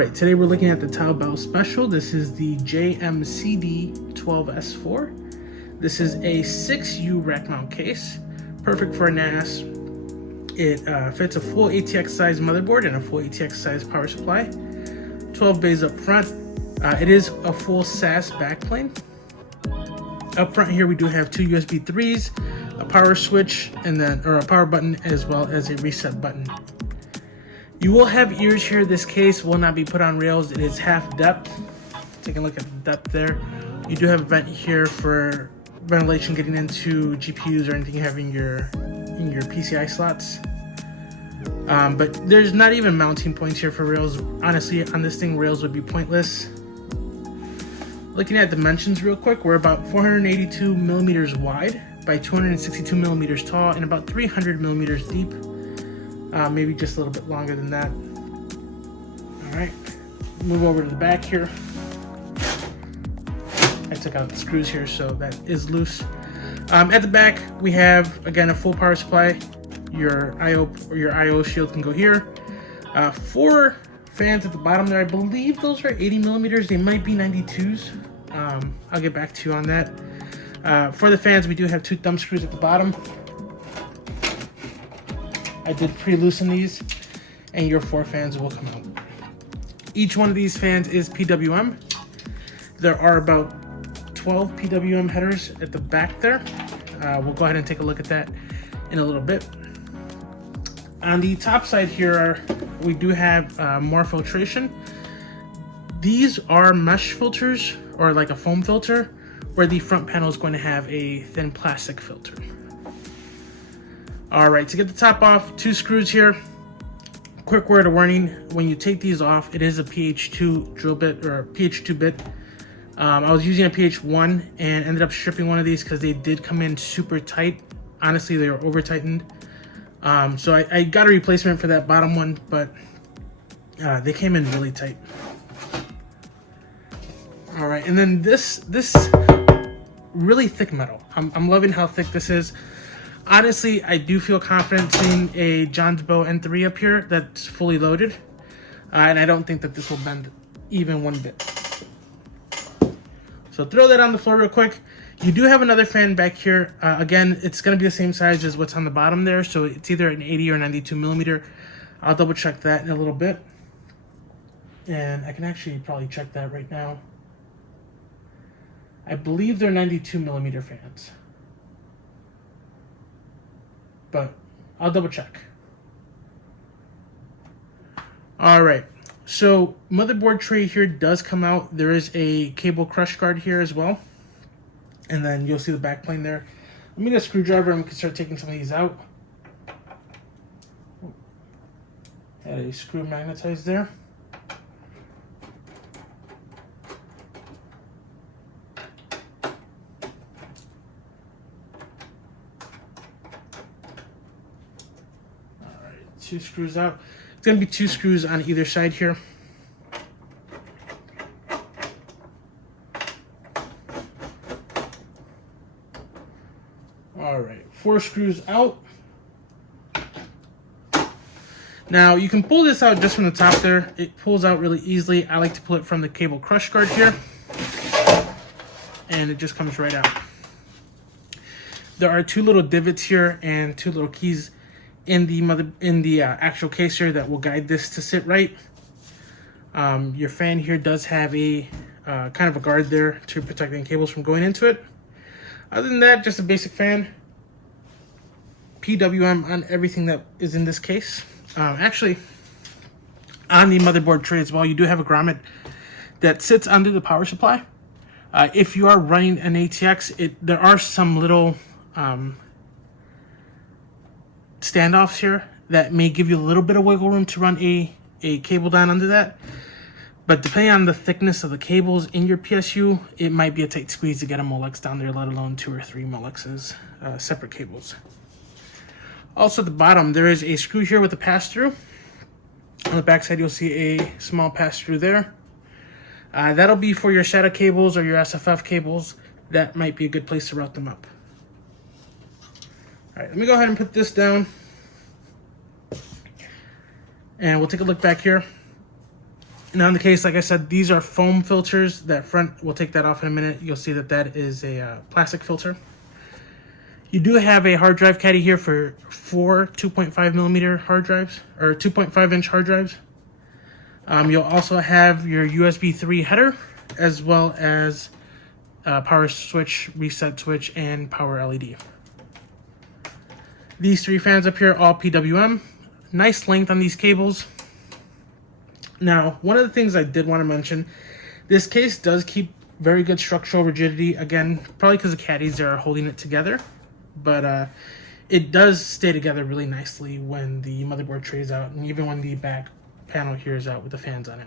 Alright, today we're looking at the TaoBao special. This is the JMCD-12S4. This is a 6U rack mount case, perfect for a NAS. It fits a full ATX size motherboard and a full ATX size power supply. 12 bays up front. It is a full SAS backplane. Up front here we do have two USB 3s, a power switch, and then a power button, as well as a reset button. You will have ears here. This case will not be put on rails. It is half depth. Take a look at the depth there. You do have a vent here for ventilation getting into GPUs or anything you have in your PCI slots. But there's not even mounting points here for rails. Honestly, on this thing, rails would be pointless. Looking at dimensions real quick, we're about 482 millimeters wide by 262 millimeters tall and about 300 millimeters deep. Maybe just a little bit longer than that. All right, move over to the back here. I took out the screws here, so that is loose. At the back, we have, again, a full power supply. Your IO shield can go here. 4 fans at the bottom there. I believe those are 80 millimeters. They might be 92s. I'll get back to you on that. For the fans, we do have 2 thumb screws at the bottom. I did pre-loosen these, and your 4 fans will come out. Each one of these fans is PWM. There are about 12 PWM headers at the back there. We'll go ahead and take a look at that in a little bit. On the top side here, we do have more filtration. These are mesh filters, or like a foam filter, where the front panel is going to have a thin plastic filter. All right, to get the top off, 2 screws here. Quick word of warning, when you take these off, it is a PH2 drill bit, or a PH2 bit. I was using a PH1 and ended up stripping one of these because they did come in super tight. Honestly, they were over tightened. So I got a replacement for that bottom one, but they came in really tight. All right, and then this really thick metal. I'm loving how thick this is. Honestly, I do feel confident seeing a Jonsbo N3 up here that's fully loaded. And I don't think that this will bend even one bit. So throw that on the floor real quick. You do have another fan back here. Again, it's going to be the same size as what's on the bottom there. So it's either an 80 or 92 millimeter. I'll double check that in a little bit. And I can actually probably check that right now. I believe they're 92 millimeter fans, but I'll double check. All right, so motherboard tray here does come out. There is a cable crush guard here as well. And then you'll see the back plane there. Let me get a screwdriver and we can start taking some of these out. Had a screw magnetized there. All right, 2 screws out. It's gonna be 2 screws on either side here. All right, 4 screws out. Now you can pull this out just from the top there. It pulls out really easily. I like to pull it from the cable crush guard here, and it just comes right out. There are 2 little divots here and 2 little keys in the actual case here that will guide this to sit right. Your fan here does have a kind of a guard there to protect any cables from going into it. Other than that, just a basic fan. PWM on everything that is in this case. Actually, on the motherboard tray as well, you do have a grommet that sits under the power supply. If you are running an ATX, there are some little standoffs here that may give you a little bit of wiggle room to run a cable down under that. But depending on the thickness of the cables in your PSU, it might be a tight squeeze to get a Molex down there, let alone 2 or 3 Molexes, separate cables. Also at the bottom, there is a screw here with a pass-through. On the back side, you'll see a small pass-through there. That'll be for your SATA cables or your SFF cables. That might be a good place to route them up. All right, let me go ahead and put this down. And we'll take a look back here. Now in the case, like I said, these are foam filters. That front, we'll take that off in a minute. You'll see that that is a plastic filter. You do have a hard drive caddy here for 4 2.5 millimeter hard drives, or 2.5 inch hard drives. You'll also have your USB 3 header, as well as power switch, reset switch, and power LED. These 3 fans up here, all PWM. Nice length on these cables. Now, one of the things I did want to mention, this case does keep very good structural rigidity. Again, probably because the caddies are holding it together. But it does stay together really nicely when the motherboard tray is out, and even when the back panel here is out with the fans on it.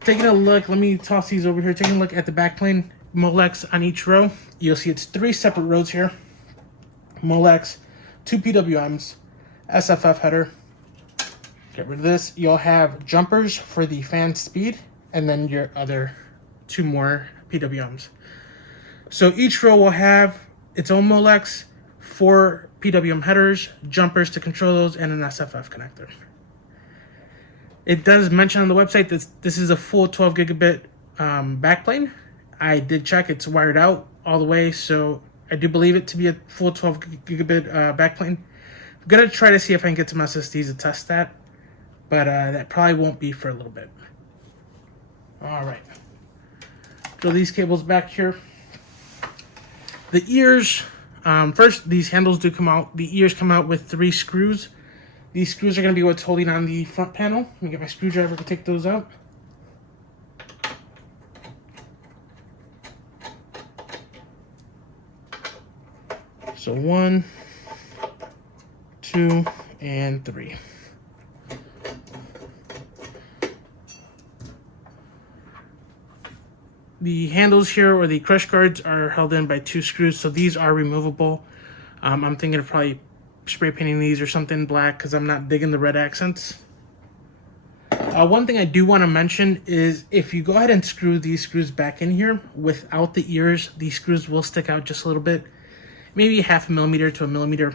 Taking a look, let me toss these over here. Taking a look at the backplane, Molex on each row. You'll see it's 3 separate rows here. Molex, 2 PWMs, SFF header. Get rid of this. You'll have jumpers for the fan speed, and then your other 2 more PWMs. So each row will have its own Molex, 4 PWM headers, jumpers to control those, and an SFF connector. It does mention on the website that this is a full 12 gigabit backplane. I did check, it's wired out all the way, so I do believe it to be a full 12 gigabit backplane. I'm gonna try to see if I can get some SSDs to test that, but that probably won't be for a little bit. All right, throw these cables back here. The ears, first, these handles do come out. The ears come out with 3 screws. These screws are going to be what's holding on the front panel. Let me get my screwdriver to take those out. So 1, 2, and 3. The handles here, or the crush guards, are held in by 2 screws, so these are removable. I'm thinking of probably spray painting these or something black because I'm not digging the red accents. One thing I do want to mention is if you go ahead and screw these screws back in here without the ears, these screws will stick out just a little bit, maybe 0.5 millimeter to 1 millimeter,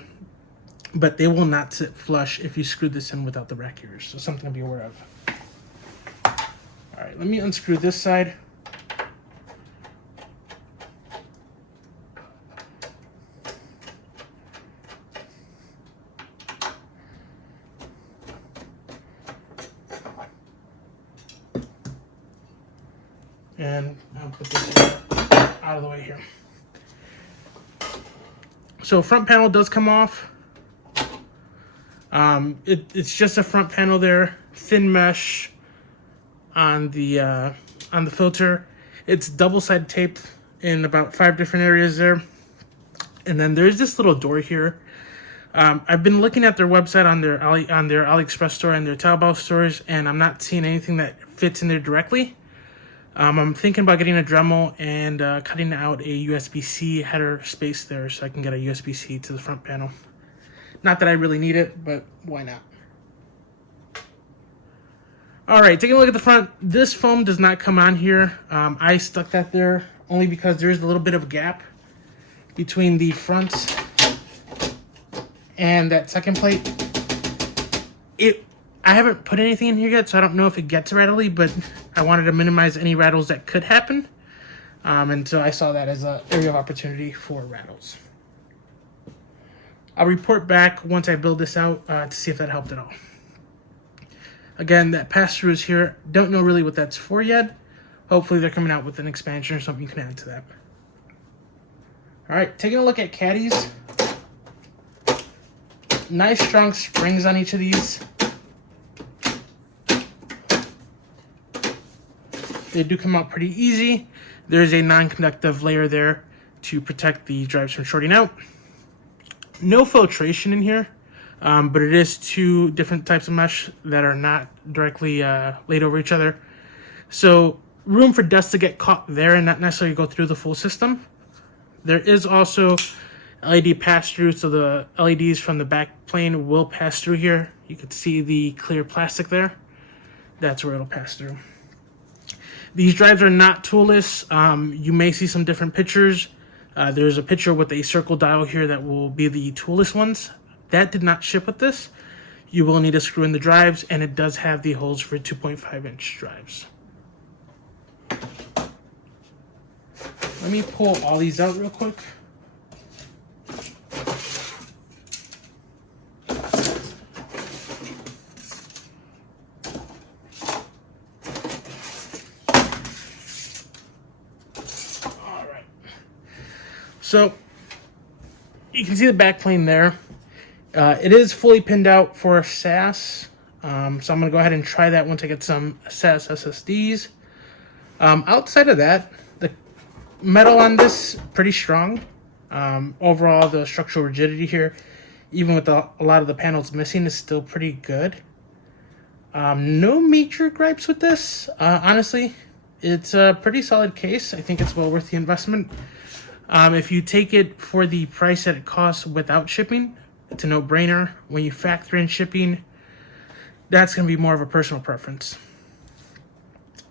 but they will not sit flush if you screw this in without the rack ears, so something to be aware of. All right, let me unscrew this side. And I'll put this out of the way here. So front panel does come off. It's just a front panel there, thin mesh on the filter. It's double-sided taped in about 5 different areas there. And then there's this little door here. I've been looking at their website on their AliExpress store and their TaoBao stores, and I'm not seeing anything that fits in there directly. I'm thinking about getting a Dremel and cutting out a USB-C header space there so I can get a USB-C to the front panel. Not that I really need it, but why not? All right, taking a look at the front. This foam does not come on here. I stuck that there only because there is a little bit of a gap between the front and that second plate. I haven't put anything in here yet, so I don't know if it gets rattly, but I wanted to minimize any rattles that could happen. And so I saw that as an area of opportunity for rattles. I'll report back once I build this out to see if that helped at all. Again, that pass-through is here. Don't know really what that's for yet. Hopefully they're coming out with an expansion or something you can add to that. All right, taking a look at caddies. Nice strong springs on each of these. They do come out pretty easy. There's a non-conductive layer there to protect the drives from shorting out. No filtration in here, but it is 2 different types of mesh that are not directly laid over each other. So room for dust to get caught there and not necessarily go through the full system. There is also LED pass-through, so the LEDs from the back plane will pass through here. You can see the clear plastic there. That's where it'll pass through. These drives are not toolless. You may see some different pictures. There's a picture with a circle dial here that will be the toolless ones. That did not ship with this. you will need to screw in the drives, and it does have the holes for 2.5-inch drives. Let me pull all these out real quick. All right. So you can see the backplane there. It is fully pinned out for SAS. So I'm going to go ahead and try that once I get some SAS SSDs. Outside of that, the metal on this pretty strong. Overall, the structural rigidity here, even with a lot of the panels missing, is still pretty good. No major gripes with this. Honestly, it's a pretty solid case. I think it's well worth the investment. If you take it for the price that it costs without shipping, it's a no-brainer. When you factor in shipping, that's going to be more of a personal preference.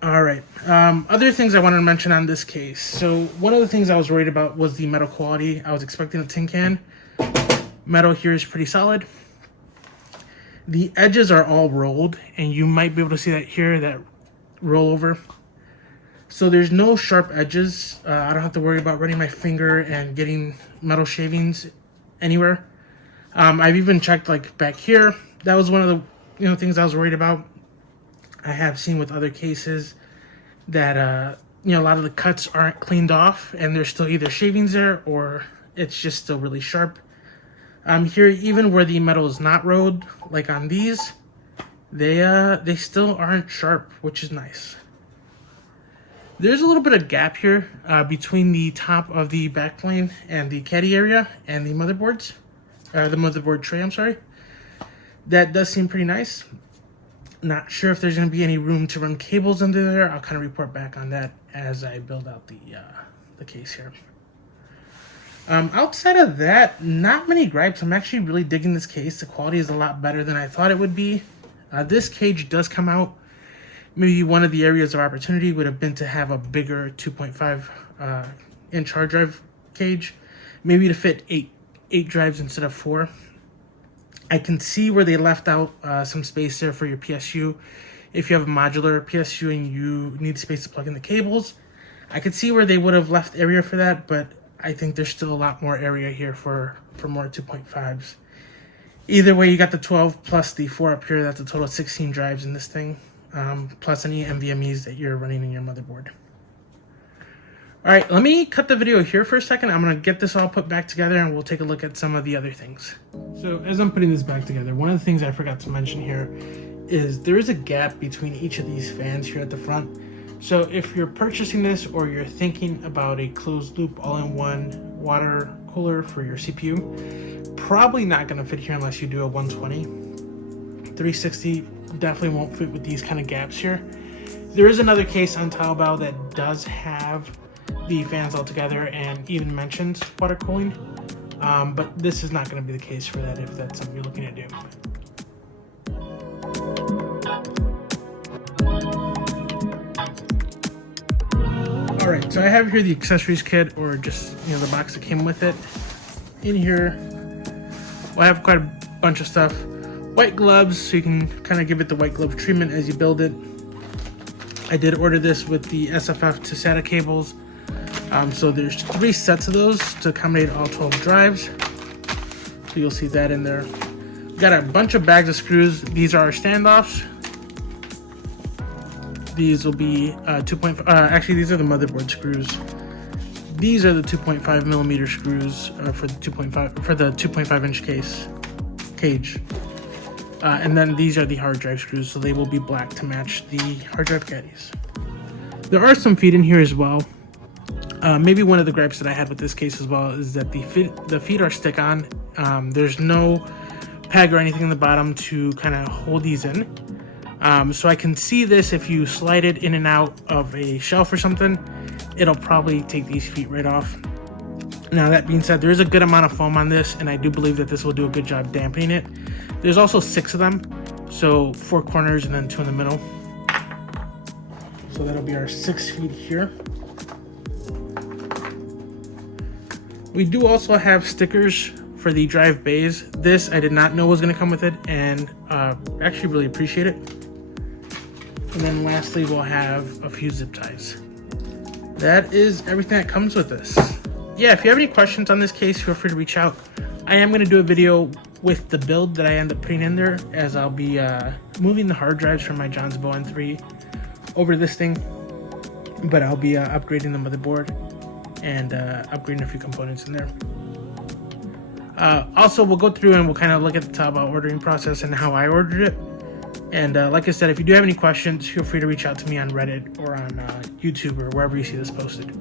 All right. Other things I wanted to mention on this case. So one of the things I was worried about was the metal quality. I was expecting a tin can. Metal here is pretty solid. The edges are all rolled, and you might be able to see that here, that rollover. So there's no sharp edges. I don't have to worry about running my finger and getting metal shavings anywhere. I've even checked like back here. That was one of the things I was worried about. I have seen with other cases that a lot of the cuts aren't cleaned off, and there's still either shavings there or it's just still really sharp. Here, even where the metal is not rolled, like on these, they still aren't sharp, which is nice. There's a little bit of gap here between the top of the backplane and the caddy area and the motherboards, the motherboard tray, I'm sorry. That does seem pretty nice. Not sure if there's going to be any room to run cables under there. I'll kind of report back on that as I build out the case here. Outside of that, not many gripes. I'm actually really digging this case. The quality is a lot better than I thought it would be. This cage does come out. Maybe one of the areas of opportunity would have been to have a bigger 2.5 inch hard drive cage, maybe to fit eight drives instead of 4. I can see where they left out some space there for your PSU. If you have a modular PSU and you need space to plug in the cables, I could see where they would have left area for that, but I think there's still a lot more area here for more 2.5s. Either way, you got the 12 plus the 4 up here. That's a total of 16 drives in this thing, plus any NVMEs that you're running in your motherboard. All right, let me cut the video here for a second. I'm gonna get this all put back together and we'll take a look at some of the other things. So as I'm putting this back together, one of the things I forgot to mention here is there is a gap between each of these fans here at the front. So if you're purchasing this or you're thinking about a closed loop all-in-one water cooler for your CPU, probably not gonna fit here unless you do a 120. 360 definitely won't fit with these kind of gaps here. There is another case on TaoBao that does have the fans all together and even mentions water cooling, but this is not going to be the case for that if that's something you're looking to do. All right, so I have here the accessories kit, or just the box that came with it. In here, I have quite a bunch of stuff. White gloves, so you can kind of give it the white glove treatment as you build it. I did order this with the SFF to SATA cables. So there's 3 sets of those to accommodate all 12 drives. So you'll see that in there. Got a bunch of bags of screws. These are our standoffs. These will be 2.5. Actually, these are the motherboard screws. These are the 2.5 millimeter screws for the 2.5 inch cage. And then these are the hard drive screws, so they will be black to match the hard drive caddies. There are some feet in here as well. Maybe one of the gripes that I had with this case as well is that the feet are stick-on. There's no peg or anything in the bottom to kind of hold these in. So I can see this if you slide it in and out of a shelf or something, it'll probably take these feet right off. Now that being said, there is a good amount of foam on this, and I do believe that this will do a good job dampening it. There's also 6 of them, so 4 corners and then 2 in the middle. So that'll be our 6 feet here. We do also have stickers for the drive bays. This I did not know was going to come with it, and actually really appreciate it. And then lastly, we'll have a few zip ties. That is everything that comes with this. Yeah, if you have any questions on this case, feel free to reach out. I am going to do a video with the build that I end up putting in there, as I'll be moving the hard drives from my Jonsbo N3 over this thing, but I'll be upgrading the motherboard and upgrading a few components in there. Also, we'll go through and we'll kind of look at the TaoBao ordering process and how I ordered it. And like I said, if you do have any questions, feel free to reach out to me on Reddit or on YouTube or wherever you see this posted.